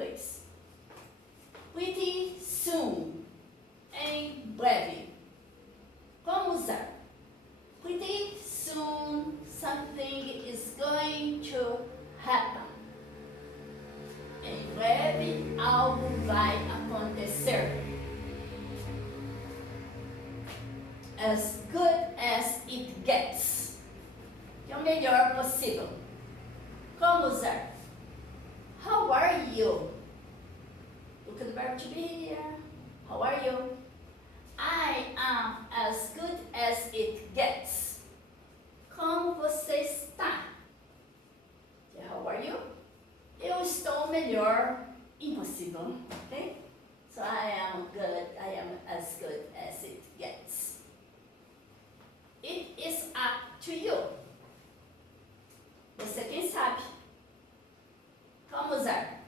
inglês. Pretty soon. Em breve. Como usar? Pretty soon something is going to happen. Em breve algo vai acontecer. As good as it gets. Que é o melhor possível. Como usar? How are you? Look at the verb to be here. How are you? I am as good as it gets. Como você está? How are you? Eu estou melhor impossível. Okay? So I am good. I am as good as it gets. It is up to you. Você quem sabe. Como usar?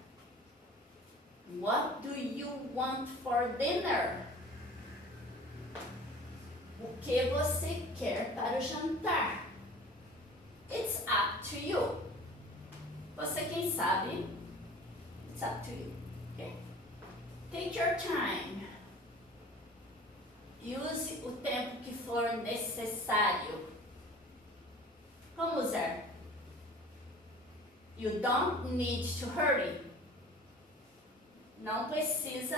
What do you want for dinner? O que você quer para o jantar? It's up to you. Você quem sabe? It's up to you. Okay? Take your time. Use o tempo que for necessário. Como usar? You don't need to hurry. Não precisa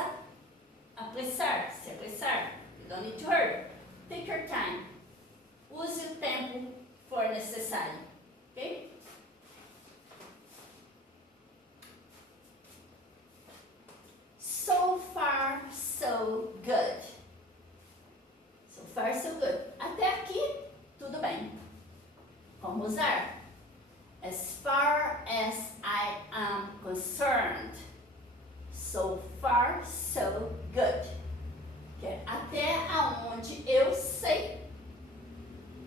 se apressar. You don't need to hurry. Take your time. Use o tempo que for necessário. Ok? So far, so good. So far, so good. Até aqui, tudo bem. Como usar? As far as I am concerned. So far, so good. Okay. Até aonde eu sei.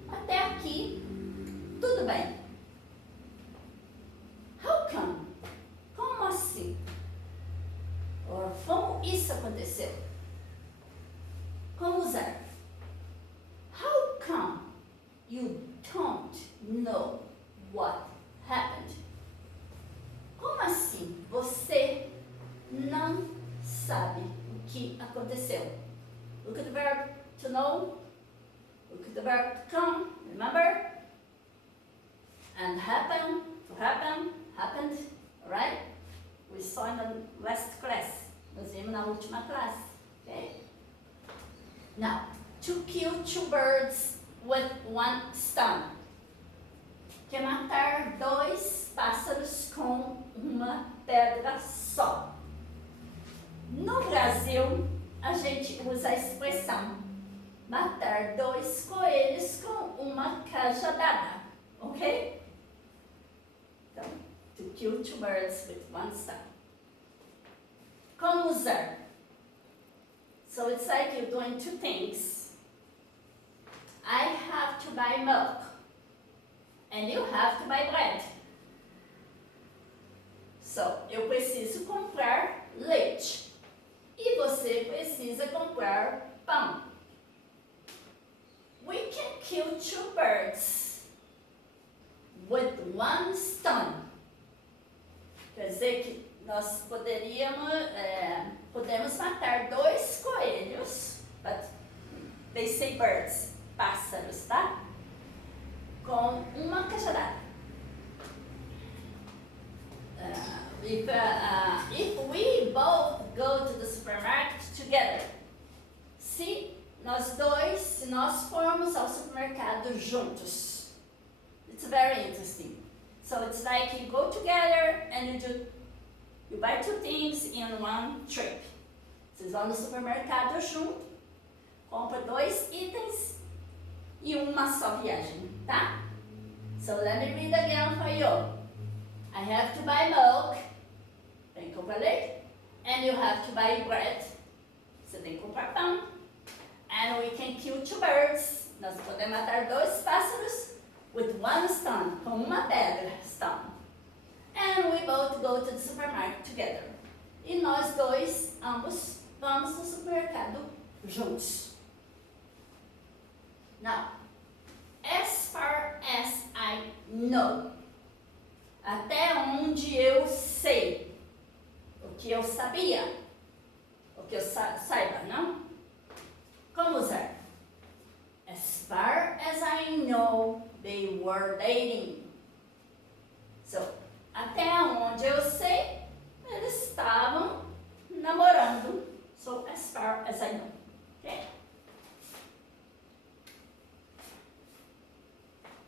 Até aqui, tudo bem. How come? Como assim? Or como isso aconteceu? Como usar? How come you don't know what happened? Como assim você não sabe o que aconteceu? Look at the verb to know. Look at the verb to come. Remember? And happen, to happen, happened. Alright? We saw in the last class. Nós vimos na última classe. Okay? Now, to kill two birds with one stone. Que é matar dois pássaros com uma pedra só. No Brasil, a gente usa a expressão matar dois coelhos com uma cajadada. Ok? Então, to kill two birds with one stone. Como usar? So it's like you're doing two things. I have to buy milk. And you have to buy bread. So, eu preciso comprar leite. E você precisa comprar pão. We can kill two birds with one stone. Quer dizer que nós podemos matar dois coelhos, but they say birds, pássaros, tá? Com uma cajadada. If we both go to the supermarket together, se nós formos ao supermercado juntos, it's very interesting. So it's like you go together and you buy two things in one trip. Vocês vão no supermercado junto, compra dois itens e uma só viagem, tá? So let me read again for you. I have to buy milk, tem que comprar leite, and you have to buy bread, você tem que comprar pão. And we can kill two birds, nós podemos matar dois pássaros with one stone, com uma pedra, stone. And we both go to the supermarket together. E nós dois, ambos, vamos no supermercado juntos. Now, as far as I know, até onde eu sei, o que sabia, ou que eu saiba, não? Como usar? As far as I know, they were dating. So, até onde eu sei, eles estavam namorando. So, as far as I know. Okay?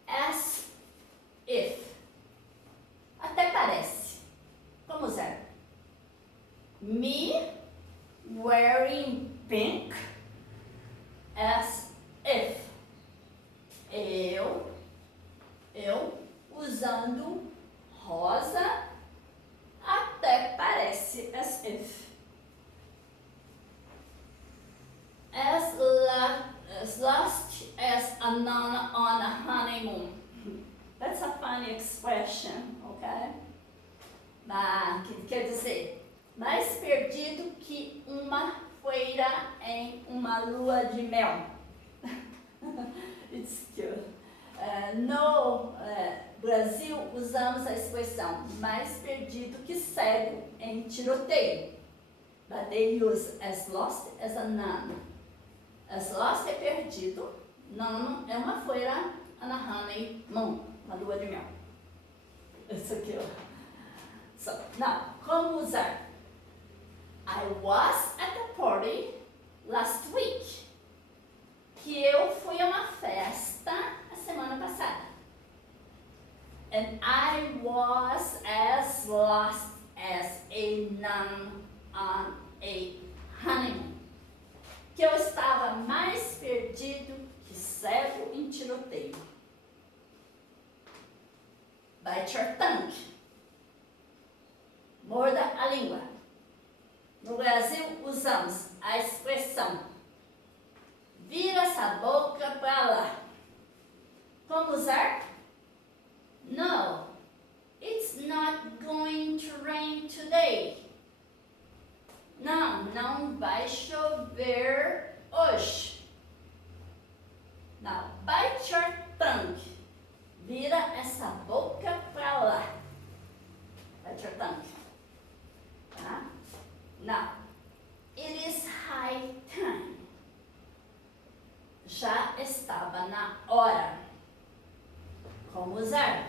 As if. Até parece. Como usar? Me wearing pink as if. Eu usando rosa, até parece as if. As lost as a nun on a honeymoon. That's a funny expression, okay? Que quer dizer, mais perdido que uma freira em uma lua de mel. It's cute. No Brasil, usamos a expressão mais perdido que cego em tiroteio. But they use as lost as a nun. As lost é perdido, nun é uma freira on a honeymoon, uma lua de mel. Isso aqui, ó. So, now, como usar? I was at the party last week. Que eu fui a uma festa a semana passada. And I was as lost as a nun on a honeymoon. Que eu estava mais perdido que cego em tiroteio. Bite your tongue. Morda a língua. No Brasil, usamos a expressão vira essa boca para lá. Como usar? No, it's not going to rain today. Não vai chover hoje. Now, bite your tongue. Vira essa boca para lá. Bite your tongue. Tá? Now, it is high time. Já estava na hora. Como usar?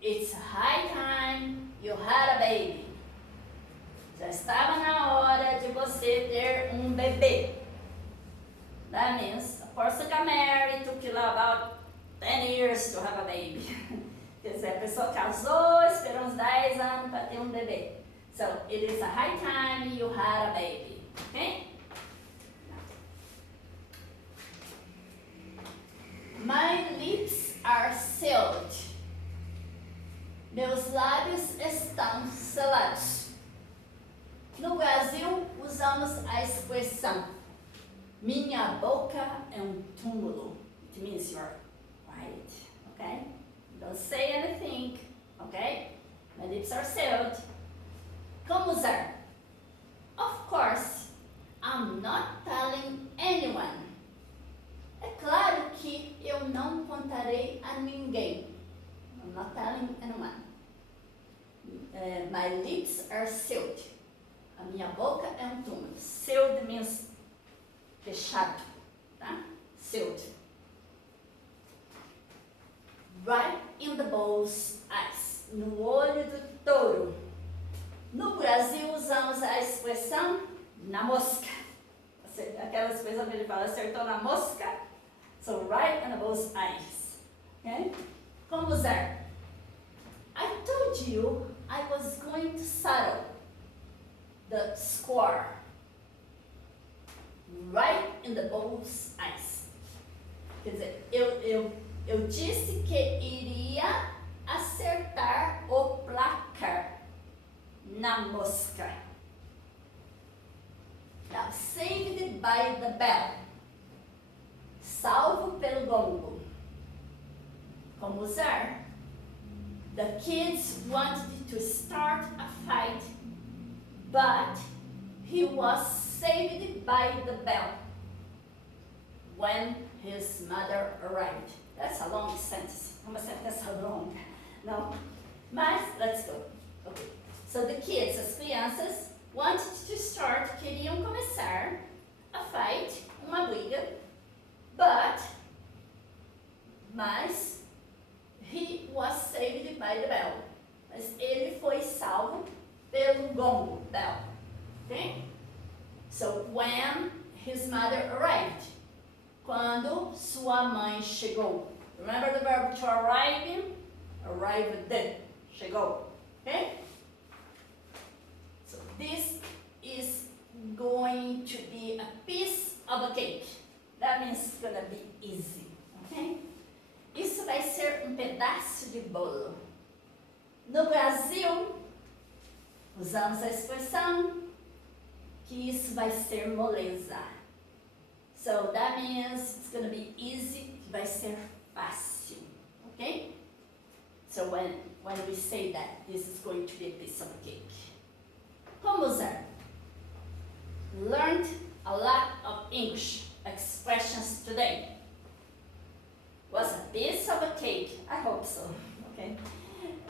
It's high time you had a baby. Já estava na hora de você ter um bebê. That means a person got married, took about 10 years to have a baby. Quer dizer, a pessoa casou, esperou uns 10 anos para ter um bebê. So, it is a high time you had a baby. Okay? My lips are sealed. Meus lábios estão selados. No Brasil, usamos a expressão minha boca é um túmulo. It means you're quiet, okay? Don't say anything, okay? My lips are sealed. Como usar? Of course, I'm not telling anyone. É claro que eu não contarei a ninguém. I'm not telling anyone. My lips are sealed. A minha boca é um túmulo. Sealed means fechado, tá? Sealed. Right in the bull's eyes. No olho do touro. No Brasil usamos a expressão na mosca. Aquela expressão que ele fala, acertou na mosca. So, right in the bull's eyes. Okay? Como usar? I told you I was going to settle the score. Right in the bull's eyes. Quer dizer, eu disse que iria acertar o placar na mosca. Now, saved by the bell. Salvo pelo gongo. Como usar? The kids wanted to start a fight, but he was saved by the bell when his mother arrived. That's a long sentence. Uma sentença longa. No? Mas, let's go. Okay. So the kids, as crianças, wanted to start, queriam começar a fight, uma briga, mas he was saved by the bell. Mas ele foi salvo pelo gongo, bell. Okay? So when his mother arrived, quando sua mãe chegou. Remember the verb to arrive in? Arrived, chegou. Okay? So this is going to be a piece of a cake. That means it's gonna be easy. Okay? Isso vai ser um pedaço de bolo. No Brasil, usamos a expressão que isso vai ser moleza. So that means it's going to be easy, que vai ser fácil. Okay? So when we say that, this is going to be a piece of cake. Como usar? Learned a lot of English expressions today. Was a piece of a cake? I hope so. Okay?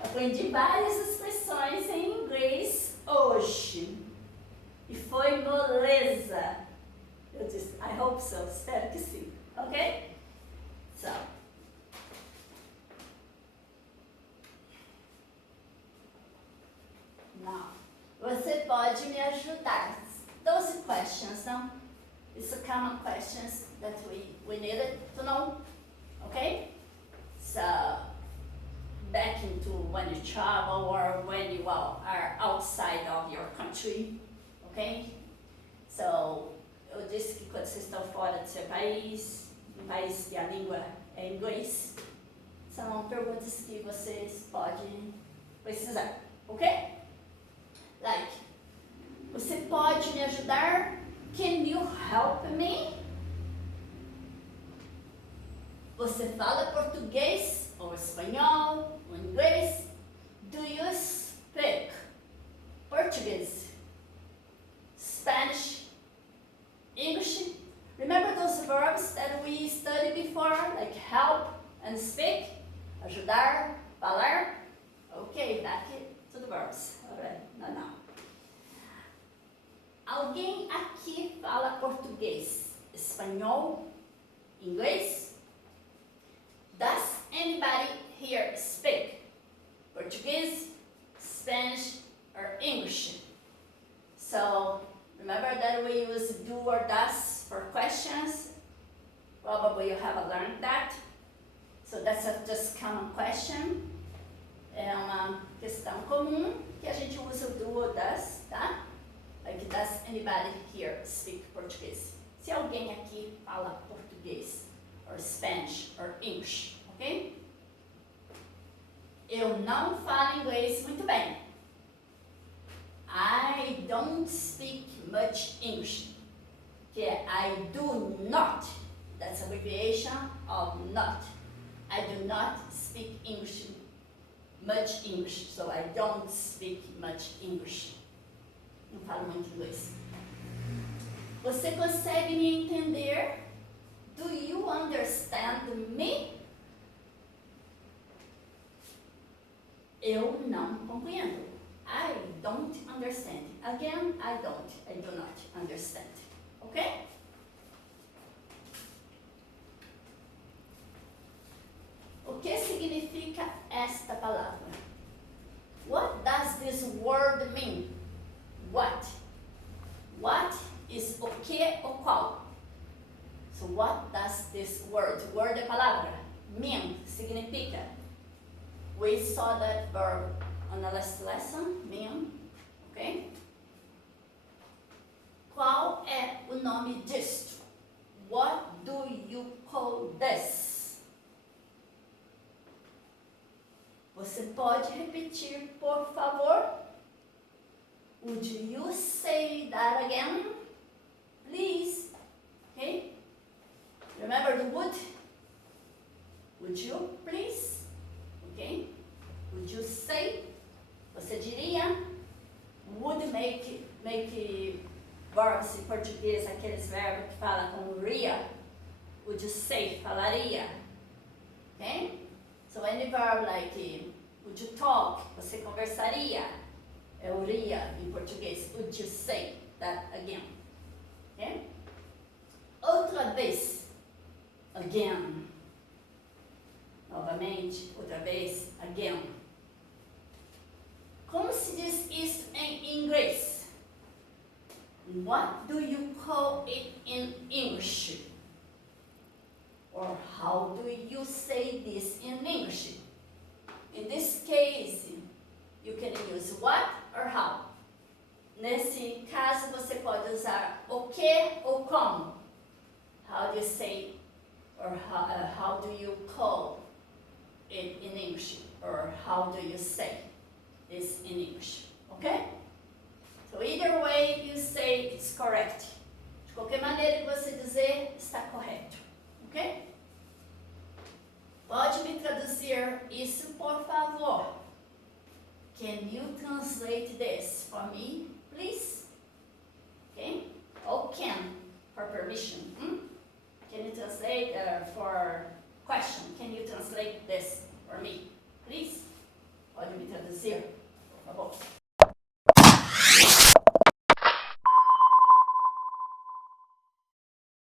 Aprendi várias expressões em inglês hoje. E foi moleza. Eu disse, I hope so. Espero que sim. Ok? So. Now, você pode me ajudar. 12 questions, não? It's a common questions that we needed to know. Okay? So, back into when you travel or when you are outside of your country. Okay? So, eu disse que quando vocês estão fora do seu país, um país que a língua é inglês, são perguntas que vocês podem precisar. Ok? Like, você pode me ajudar? Can you help me? Você fala português ou espanhol ou inglês? Do you speak Portuguese, Spanish, English? Remember those verbs that we studied before, like help and speak? Ajudar, falar? Okay, back to the verbs. Alright, now. Alguém aqui fala português, espanhol, inglês? Does anybody here speak Portuguese, Spanish, or English? So, remember that we use do or does for questions? Probably you have learned that. So that's a just common question. É uma questão comum que a gente usa o do or does, tá? Like, does anybody here speak Portuguese? Se alguém aqui fala português, or Spanish, or English, ok? Eu não falo inglês muito bem. I don't speak much English. Que é I do not. That's abbreviation of not. I do not speak English, much English. So I don't speak much English. Não falo muito inglês. Você consegue me entender? Do you understand me? Eu não compreendo. I don't understand. Again, I do not understand. Ok? O que significa esta palavra? What does this word mean? What? What is o que ou qual? So what does this word é palavra, mean, significa? We saw that verb on the last lesson, mean, ok? Qual é o nome disto? What do you call this? Você pode repetir, por favor? Would you say that again? Please. Okay? Remember the would? Would you, please? Okay? Would you say? Você diria? Would make verbs em português, aqueles verbos que falam com ria. Would you say? Falaria. Okay? So any verb like would you talk? Você conversaria. Eu iria em português. Would you say that again? Okay? Outra vez. Again. Novamente, outra vez. Again. Como se diz isso em inglês? What do you call it in English? Or how do you say this in English? In this case, you can use what or how. Nesse caso, você pode usar o que ou como. How do you say, or how do you call it in English? Or how do you say this in English? Okay? So either way you say it's correct. De qualquer maneira que você dizer, está correto. Ok? Pode me traduzir isso, por favor? Can you translate this for me, please?